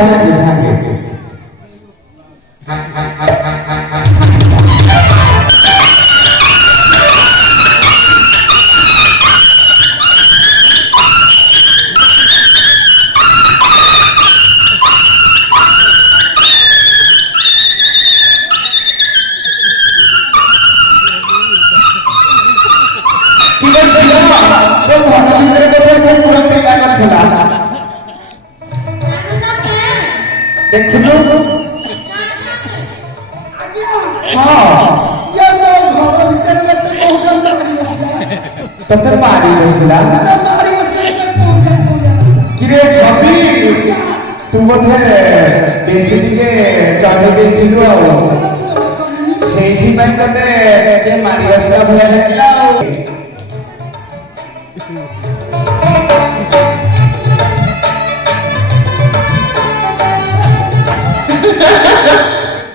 भागे भागे देखलो हाँ ये तो घर भीतर में तो बहुत जल्दी ततर मारी बसला किरे छबी तू बोधे बेसी के चढ़े देथिलु सेही ପାଇଁ ତତେ ଟିକେ ମାରି ବସଲା ଭଳିଆ ଲାଗିଲା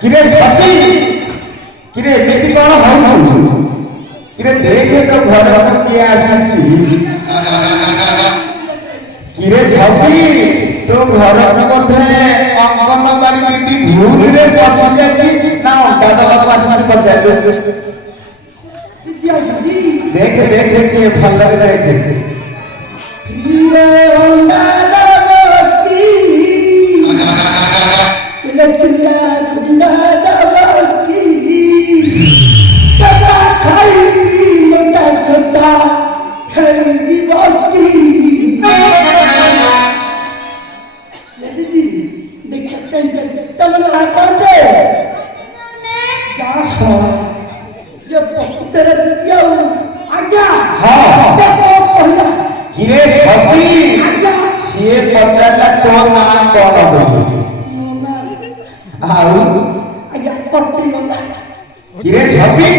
किरे छपी किरे बेटी कौन हो किरे देखे तो घर किए आसी किरे छपी तो घर मध्य अंगनवाड़ी दीदी भूल रे बसी जाची ना अंडा दबा पास पास पचार देख देख के भल लगे देख चिंता कुंडा दबाकी सदा खाई मोटा सदा खाई जीवती ले दीदी देख कहीं तमला पड़े जा सो ये तेरे दिया आजा हां देखो पहिला गिरे छपी से पचारला तो ना कौन बोल आउ आज्ञा पट्टी गला किरे छपी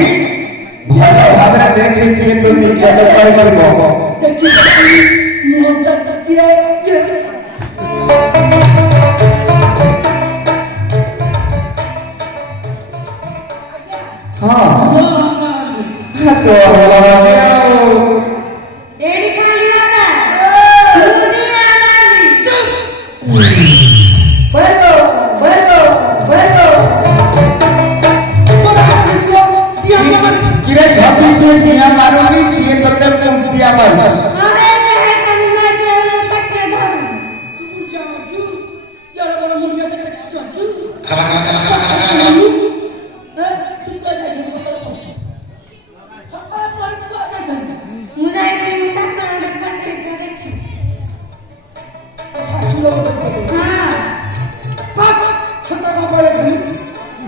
भल भाबरा देख के तो निकल पाई परबो देखि मोटा टकिया हां हां तो हला एडी खाली बाबा दुनिया वाली बैठो किरे छपी से दिया मारवानी से तते दिया मार अरे कहे कन्ना के पटरे धर तू जाजू यार बड़ा मुंडिया के जाजू ठीक है जाजू मुझे के सासुर रे पटरे के देखे सासुर हां पाप छोटा का बड़े घनी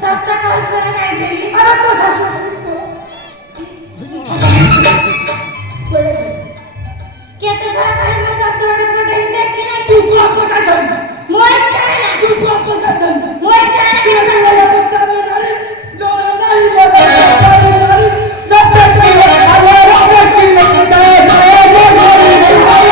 सत्ता का पर काय देली अरे तो सासुर क्या तो घर भाई में सासुर ने पढ़ाई देखी नहीं तू को पता था मोर चाहे तू को पता था मोर चाहे चिड़िया वाला बच्चा में नारी लोरा नहीं बोला नारी लट्टा के आला रखा की लगता है हाल